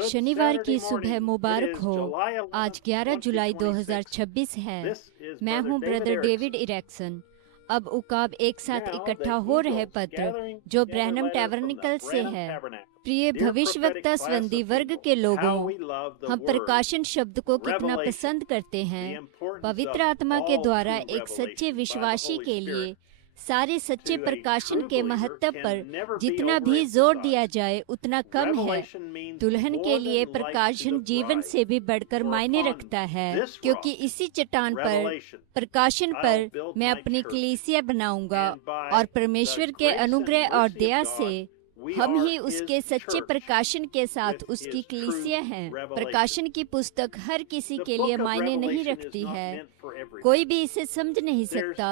शनिवार की सुबह मुबारक हो। आज 11 जुलाई 2026 है। मैं हूं ब्रदर डेविड इरेक्सन। अब उकाब एक साथ इकट्ठा हो रहे पत्र जो ब्रैनम टैबरनेकल से है। प्रिय भविष्यवक्ता संबंधी वर्ग के लोगों, हम प्रकाशन शब्द को कितना पसंद करते हैं। पवित्र आत्मा के द्वारा एक सच्चे विश्वासी के लिए सारे सच्चे प्रकाशन के महत्व पर जितना भी जोर दिया जाए उतना कम है। दुल्हन के लिए प्रकाशन जीवन से भी बढ़कर मायने रखता है, क्योंकि इसी चट्टान पर, प्रकाशन पर मैं अपनी कलीसिया बनाऊंगा और परमेश्वर के अनुग्रह और दया से हम ही उसके सच्चे प्रकाशन के साथ उसकी कलीसिया हैं। प्रकाशन की पुस्तक हर किसी के लिए मायने नहीं रखती है। कोई भी इसे समझ नहीं सकता।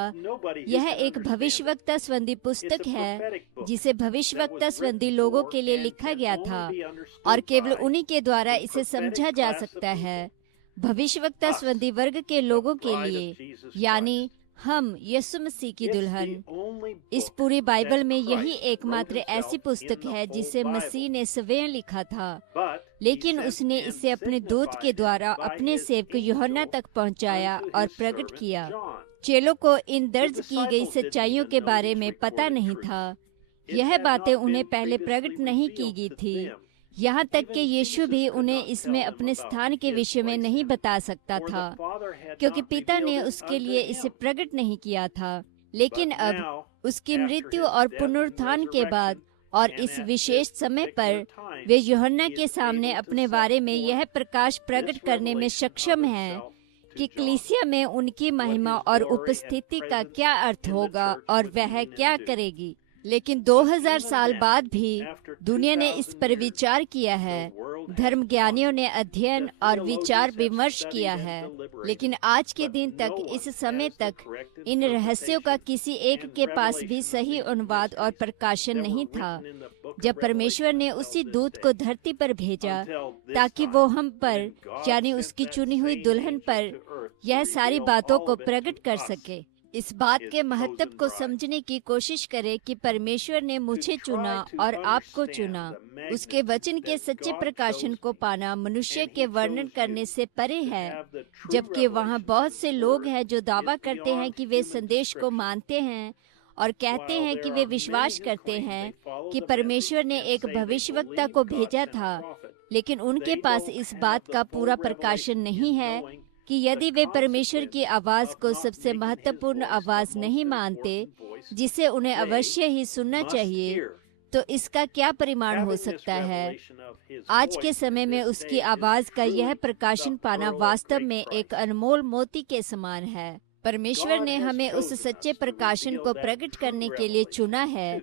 यह एक भविष्यवक्ता संबंधी पुस्तक है जिसे भविष्यवक्ता संबंधी लोगों के लिए लिखा गया था और केवल उन्हीं के द्वारा इसे समझा जा सकता है। भविष्यवक्ता संबंधी वर्ग के लोगों के लिए, यानी हम यीशु मसीह की दुल्हन। इस पूरी बाइबल में यही एकमात्र ऐसी पुस्तक है जिसे मसीह ने स्वयं लिखा था, लेकिन उसने इसे अपने दूत के द्वारा अपने सेवक यूहन्ना तक पहुंचाया और प्रकट किया। चेलों को इन दर्ज की गई सच्चाइयों के बारे में पता नहीं था। यह बातें उन्हें पहले प्रकट नहीं की गई थी। यहाँ तक कि यीशु भी उन्हें इसमें अपने स्थान के विषय में नहीं बता सकता था, क्योंकि पिता ने उसके लिए इसे प्रकट नहीं किया था। लेकिन अब उसकी मृत्यु और पुनरुत्थान के बाद और इस विशेष समय पर वे यूहन्ना के सामने अपने बारे में यह प्रकाश प्रकट करने में सक्षम हैं कि कलीसिया में उनकी महिमा और उपस्थिति का क्या अर्थ होगा और वह क्या करेगी। लेकिन 2000 साल बाद भी दुनिया ने इस पर विचार किया है। धर्मज्ञानियों ने अध्ययन और विचार विमर्श किया है, लेकिन आज के दिन तक, इस समय तक इन रहस्यों का किसी एक के पास भी सही अनुवाद और प्रकाशन नहीं था। जब परमेश्वर ने उसी दूत को धरती पर भेजा ताकि वो हम पर, यानी उसकी चुनी हुई दुल्हन पर, यह सारी बातों को प्रकट कर सके। इस बात के महत्व को समझने की कोशिश करें कि परमेश्वर ने मुझे चुना और आपको चुना। उसके वचन के सच्चे प्रकाशन को पाना मनुष्य के वर्णन करने से परे है, जबकि वहाँ बहुत से लोग हैं जो दावा करते हैं कि वे संदेश को मानते हैं और कहते हैं कि वे विश्वास करते हैं कि परमेश्वर ने एक भविष्यवक्ता को भेजा था, लेकिन उनके पास इस बात का पूरा प्रकाशन नहीं है कि यदि वे परमेश्वर की आवाज को सबसे महत्वपूर्ण आवाज नहीं मानते, जिसे उन्हें अवश्य ही सुनना चाहिए, तो इसका क्या परिणाम हो सकता है। आज के समय में उसकी आवाज का यह प्रकाशन पाना वास्तव में एक अनमोल मोती के समान है। परमेश्वर ने हमें उस सच्चे प्रकाशन को प्रकट करने के लिए चुना है,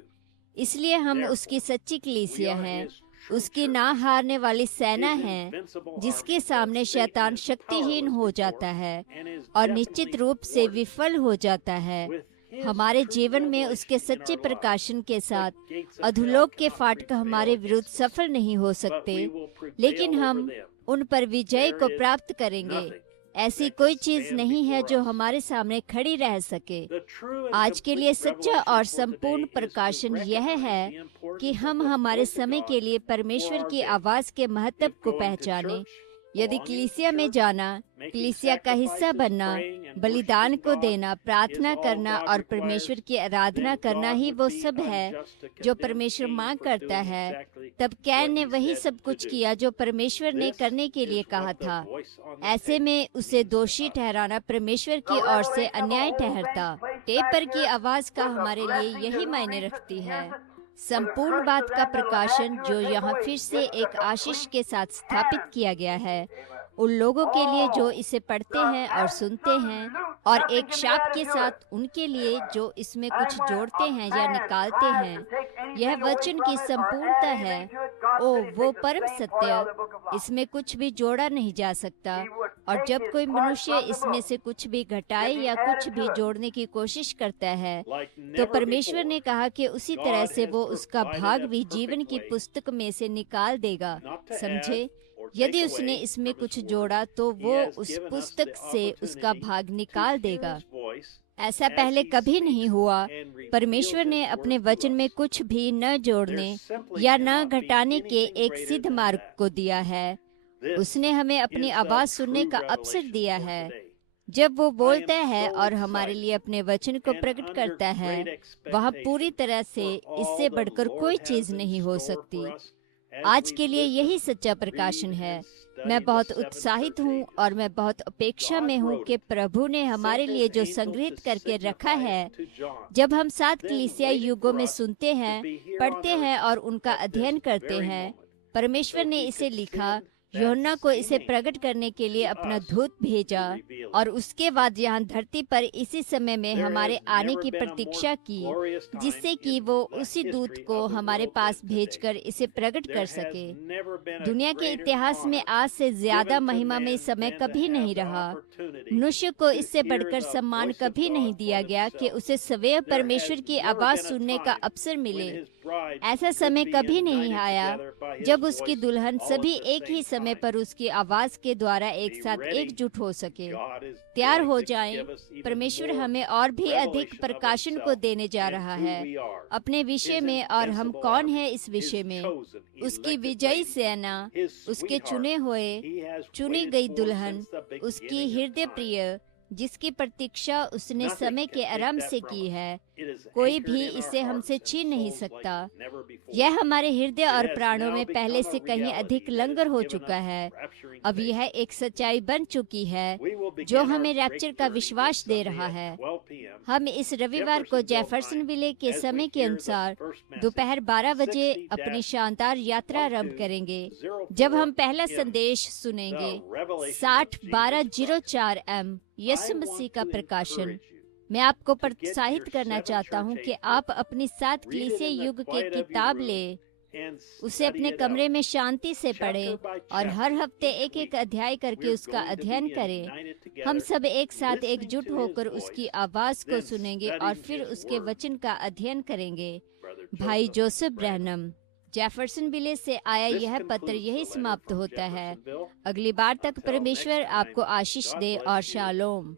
इसलिए हम उसकी सच्ची कलीसिया हैं, उसकी ना हारने वाली सेना है, जिसके सामने शैतान शक्तिहीन हो जाता है और निश्चित रूप से विफल हो जाता है। हमारे जीवन में उसके सच्चे प्रकाशन के साथ अधोलोक के फाटक हमारे विरुद्ध सफल नहीं हो सकते, लेकिन हम उन पर विजय को प्राप्त करेंगे। ऐसी कोई चीज नहीं है जो हमारे सामने खड़ी रह सके। आज के लिए सच्चा और संपूर्ण प्रकाशन यह है कि हम हमारे समय के लिए परमेश्वर की आवाज के महत्व को पहचानें। यदि कलीसिया में जाना, कलीसिया का हिस्सा बनना, बलिदान को देना, प्रार्थना करना और परमेश्वर की आराधना करना ही वो सब है जो परमेश्वर मांग करता है, तब कैन ने वही सब कुछ किया जो परमेश्वर ने करने के लिए कहा था। ऐसे में उसे दोषी ठहराना परमेश्वर की ओर से अन्याय ठहरता। टेपर की आवाज का हमारे लिए यही मायने रखती है। संपूर्ण बात का प्रकाशन जो यहाँ फिर से एक आशीष के साथ स्थापित किया गया है, उन लोगों के लिए जो इसे पढ़ते हैं और सुनते हैं, और एक शाप के साथ उनके लिए जो इसमें कुछ जोड़ते हैं या निकालते हैं। यह वचन की संपूर्णता है। ओ वो परम सत्य, इसमें कुछ भी जोड़ा नहीं जा सकता, और जब कोई मनुष्य इसमें से कुछ भी घटाए या कुछ भी जोड़ने की कोशिश करता है, तो परमेश्वर ने कहा कि उसी तरह से वो उसका भाग भी जीवन की पुस्तक में से निकाल देगा। समझे? यदि उसने इसमें कुछ जोड़ा तो वो उस पुस्तक से उसका भाग निकाल देगा। ऐसा पहले कभी नहीं हुआ। परमेश्वर ने अपने वचन में कुछ भी न जोड़ने या न घटाने के एक सिद्ध मार्ग को दिया है। उसने हमें अपनी आवाज सुनने का अवसर दिया है। जब वो बोलता है और हमारे लिए अपने वचन को प्रकट करता है, वहाँ पूरी तरह से इससे बढ़कर कोई चीज नहीं हो सकती। आज के लिए यही सच्चा प्रकाशन है। मैं बहुत उत्साहित हूँ और मैं बहुत अपेक्षा में हूँ कि प्रभु ने हमारे लिए जो संग्रहित करके रखा है, जब हम 7 कलीसिया युगों में सुनते हैं, पढ़ते हैं और उनका अध्ययन करते हैं, परमेश्वर ने इसे लिखा, यूहन्ना को इसे प्रकट करने के लिए अपना दूत भेजा और उसके बाद यहाँ धरती पर इसी समय में हमारे आने की प्रतीक्षा की, जिससे कि वो उसी दूत को हमारे पास भेजकर इसे प्रकट कर सके। दुनिया के इतिहास में आज से ज्यादा महिमामय समय कभी नहीं रहा। मनुष्य को इससे बढ़कर सम्मान कभी नहीं दिया गया कि उसे स्वयं परमेश्वर की आवाज सुनने का अवसर मिले। ऐसा समय कभी नहीं आया जब उसकी दुल्हन सभी एक ही समय पर उसकी आवाज के द्वारा एक साथ एकजुट हो सके। तैयार हो जाएं। परमेश्वर हमें और भी अधिक प्रकाशन को देने जा रहा है अपने विषय में, और हम कौन है इस विषय में। उसकी विजयी सेना, उसके चुने हुए, चुनी गई दुल्हन, उसकी हृदय प्रिय, जिसकी प्रतीक्षा उसने समय के आरंभ से की है। कोई भी इसे हमसे छीन नहीं सकता। यह हमारे हृदय और प्राणों में पहले से कहीं अधिक लंगर हो चुका है। अब यह एक सच्चाई बन चुकी है जो हमें रैप्चर का विश्वास दे रहा है। हम इस रविवार को जेफरसनविले के समय के अनुसार दोपहर 12 बजे अपनी शानदार यात्रा आरंभ करेंगे, जब हम पहला संदेश सुनेंगे। 60-12-04 M यीशु मसीह का प्रकाशन। मैं आपको प्रोत्साहित करना चाहता हूँ कि आप अपनी 7 कलीसिया युग के किताब ले, उसे अपने कमरे में शांति से पढ़ें और हर हफ्ते एक एक अध्याय करके उसका अध्ययन करें। हम सब एक साथ एकजुट होकर उसकी आवाज को सुनेंगे और फिर उसके वचन का अध्ययन करेंगे। भाई जोसेफ ब्रैनम, जेफरसनविले से आया यह पत्र यही समाप्त होता है। अगली बार तक परमेश्वर आपको आशीष दे और शालोम।